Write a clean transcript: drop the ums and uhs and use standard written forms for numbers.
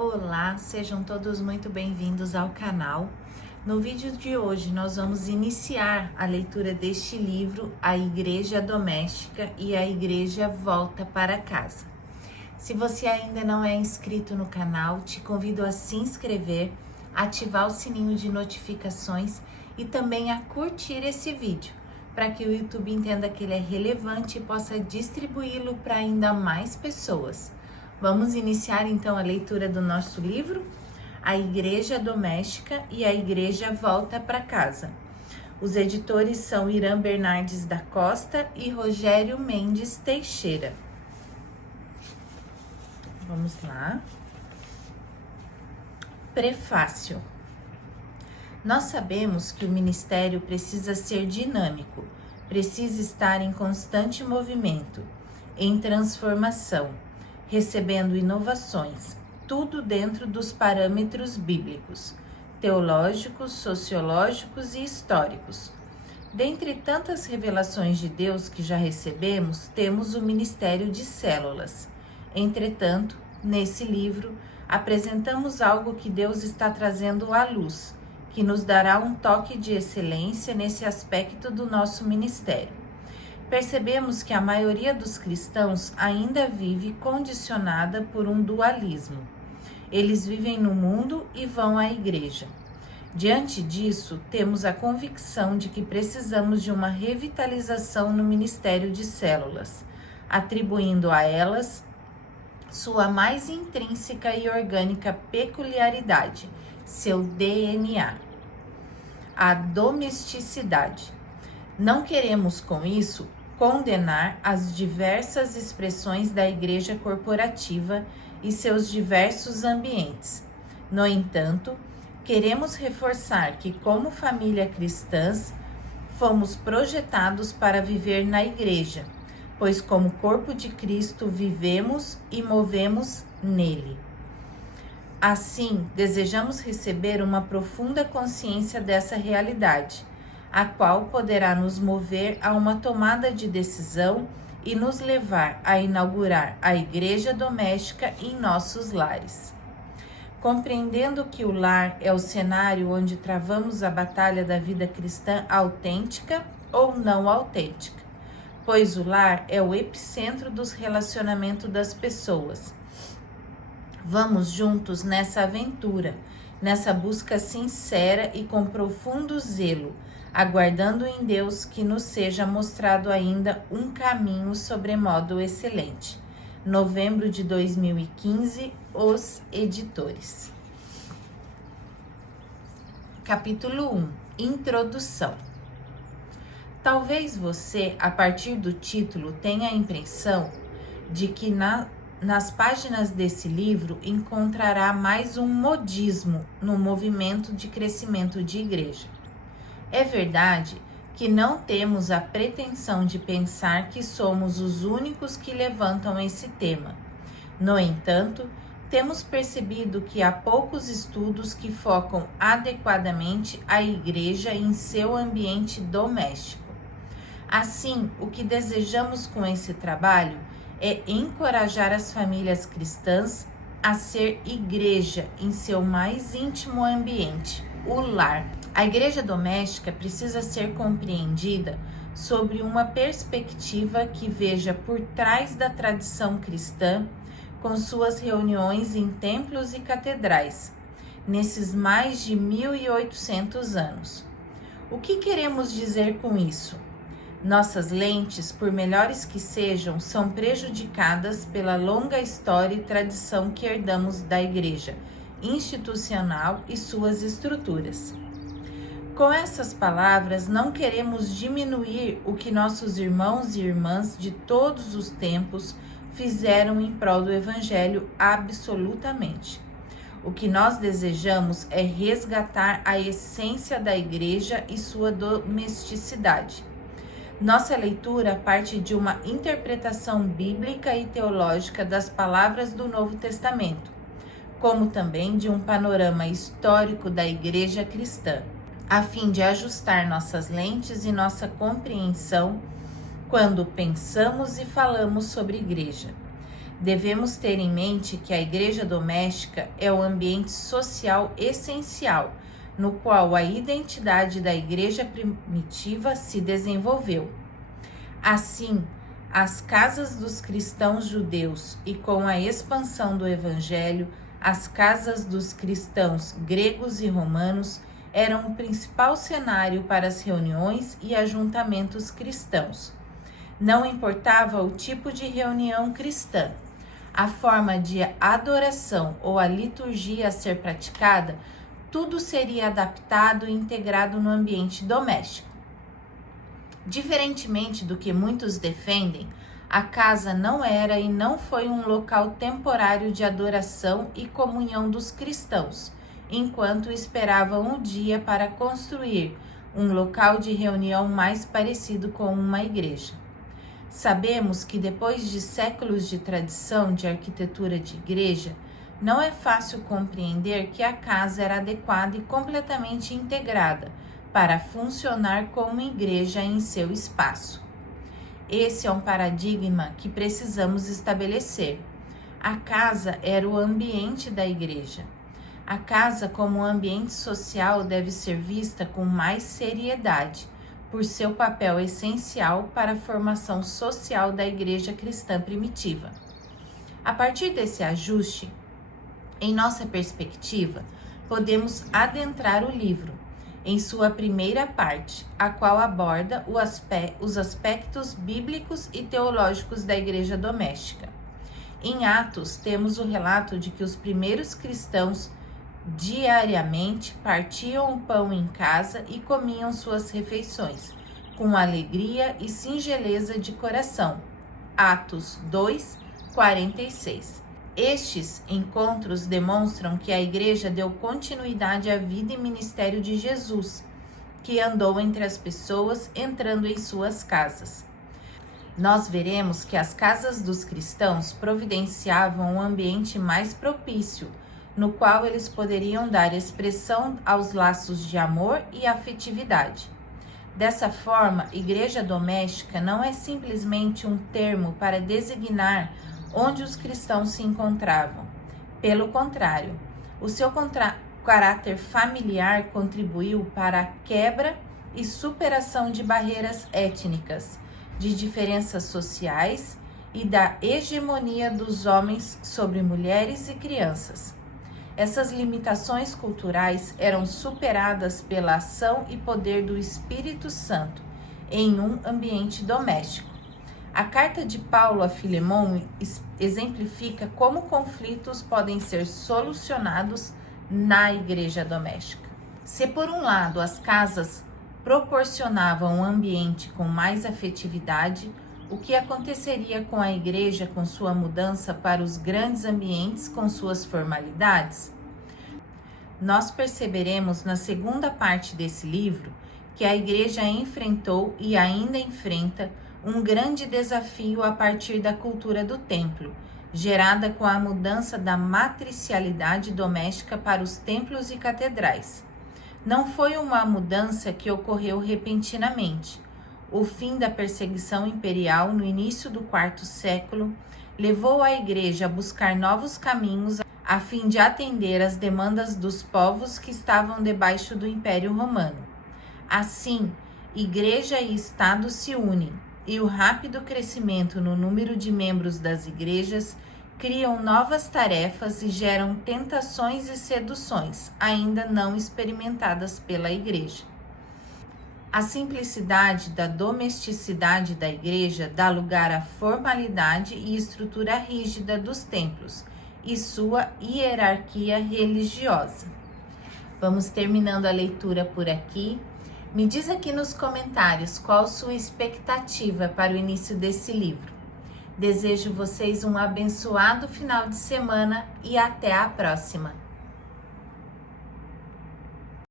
Olá, sejam todos muito bem-vindos ao canal. No vídeo de hoje nós vamos iniciar a leitura deste livro, A Igreja Doméstica e a Igreja Volta para Casa. Se você ainda não é inscrito no canal, te convido a se inscrever, ativar o sininho de notificações e também a curtir esse vídeo, para que o YouTube entenda que ele é relevante e possa distribuí-lo para ainda mais pessoas. Vamos iniciar então a leitura do nosso livro, A Igreja Doméstica e a Igreja Volta para Casa. Os editores são Irã Bernardes da Costa e Rogério Mendes Teixeira. Vamos lá. Prefácio. Nós sabemos que o ministério precisa ser dinâmico, precisa estar em constante movimento, em transformação, recebendo inovações, tudo dentro dos parâmetros bíblicos, teológicos, sociológicos e históricos. Dentre tantas revelações de Deus que já recebemos, temos o ministério de células. Entretanto, nesse livro, apresentamos algo que Deus está trazendo à luz, que nos dará um toque de excelência nesse aspecto do nosso ministério. Percebemos que a maioria dos cristãos ainda vive condicionada por um dualismo. Eles vivem no mundo e vão à igreja. Diante disso, temos a convicção de que precisamos de uma revitalização no ministério de células, atribuindo a elas sua mais intrínseca e orgânica peculiaridade, seu DNA, a domesticidade. Não queremos, com isso, condenar as diversas expressões da igreja corporativa e seus diversos ambientes. No entanto, queremos reforçar que, como família cristãs, fomos projetados para viver na igreja, pois, como corpo de Cristo, vivemos e movemos nele. Assim, desejamos receber uma profunda consciência dessa realidade, a qual poderá nos mover a uma tomada de decisão e nos levar a inaugurar a igreja doméstica em nossos lares. Compreendendo que o lar é o cenário onde travamos a batalha da vida cristã autêntica ou não autêntica, pois o lar é o epicentro dos relacionamentos das pessoas. Vamos juntos nessa aventura, nessa busca sincera e com profundo zelo, aguardando em Deus que nos seja mostrado ainda um caminho sobremodo excelente. Novembro de 2015, Os Editores. Capítulo 1. Introdução. Talvez você, a partir do título, tenha a impressão de que nas páginas desse livro encontrará mais um modismo no movimento de crescimento de igreja. É verdade que não temos a pretensão de pensar que somos os únicos que levantam esse tema. No entanto, temos percebido que há poucos estudos que focam adequadamente a igreja em seu ambiente doméstico. Assim, o que desejamos com esse trabalho é encorajar as famílias cristãs a ser igreja em seu mais íntimo ambiente, o lar. A igreja doméstica precisa ser compreendida sobre uma perspectiva que veja por trás da tradição cristã, com suas reuniões em templos e catedrais, nesses mais de 1800 anos. O que queremos dizer com isso? Nossas lentes, por melhores que sejam, são prejudicadas pela longa história e tradição que herdamos da igreja institucional e suas estruturas. Com essas palavras, não queremos diminuir o que nossos irmãos e irmãs de todos os tempos fizeram em prol do Evangelho absolutamente. O que nós desejamos é resgatar a essência da igreja e sua domesticidade. Nossa leitura parte de uma interpretação bíblica e teológica das palavras do Novo Testamento, como também de um panorama histórico da igreja cristã, a fim de ajustar nossas lentes e nossa compreensão quando pensamos e falamos sobre igreja. Devemos ter em mente que a igreja doméstica é o ambiente social essencial, no qual a identidade da igreja primitiva se desenvolveu. Assim, as casas dos cristãos judeus e com a expansão do evangelho, as casas dos cristãos gregos e romanos eram o principal cenário para as reuniões e ajuntamentos cristãos. Não importava o tipo de reunião cristã, a forma de adoração ou a liturgia a ser praticada, tudo seria adaptado e integrado no ambiente doméstico. Diferentemente do que muitos defendem, a casa não era e não foi um local temporário de adoração e comunhão dos cristãos, enquanto esperavam um dia para construir um local de reunião mais parecido com uma igreja. Sabemos que depois de séculos de tradição de arquitetura de igreja, não é fácil compreender que a casa era adequada e completamente integrada para funcionar como igreja em seu espaço. Esse é um paradigma que precisamos estabelecer. A casa era o ambiente da igreja. A casa como um ambiente social deve ser vista com mais seriedade, por seu papel essencial para a formação social da igreja cristã primitiva. A partir desse ajuste, em nossa perspectiva, podemos adentrar o livro, em sua primeira parte, a qual aborda os aspectos bíblicos e teológicos da igreja doméstica. Em Atos, temos o relato de que os primeiros cristãos diariamente partiam o pão em casa e comiam suas refeições, com alegria e singeleza de coração. Atos 2, 46. Estes encontros demonstram que a igreja deu continuidade à vida e ministério de Jesus, que andou entre as pessoas, entrando em suas casas. Nós veremos que as casas dos cristãos providenciavam um ambiente mais propício, no qual eles poderiam dar expressão aos laços de amor e afetividade. Dessa forma, igreja doméstica não é simplesmente um termo para designar onde os cristãos se encontravam. Pelo contrário, o seu caráter familiar contribuiu para a quebra e superação de barreiras étnicas, de diferenças sociais e da hegemonia dos homens sobre mulheres e crianças. Essas limitações culturais eram superadas pela ação e poder do Espírito Santo em um ambiente doméstico. A carta de Paulo a Filemão exemplifica como conflitos podem ser solucionados na igreja doméstica. Se por um lado as casas proporcionavam um ambiente com mais afetividade, o que aconteceria com a igreja com sua mudança para os grandes ambientes com suas formalidades? Nós perceberemos na segunda parte desse livro que a igreja enfrentou e ainda enfrenta um grande desafio a partir da cultura do templo, gerada com a mudança da matricialidade doméstica para os templos e catedrais. Não foi uma mudança que ocorreu repentinamente. O fim da perseguição imperial no início do quarto século levou a igreja a buscar novos caminhos a fim de atender às demandas dos povos que estavam debaixo do Império Romano. Assim, igreja e Estado se unem, e o rápido crescimento no número de membros das igrejas criam novas tarefas e geram tentações e seduções ainda não experimentadas pela igreja. A simplicidade da domesticidade da igreja dá lugar à formalidade e estrutura rígida dos templos e sua hierarquia religiosa. Vamos terminando a leitura por aqui. Me diz aqui nos comentários qual sua expectativa para o início desse livro. Desejo vocês um abençoado final de semana e até a próxima!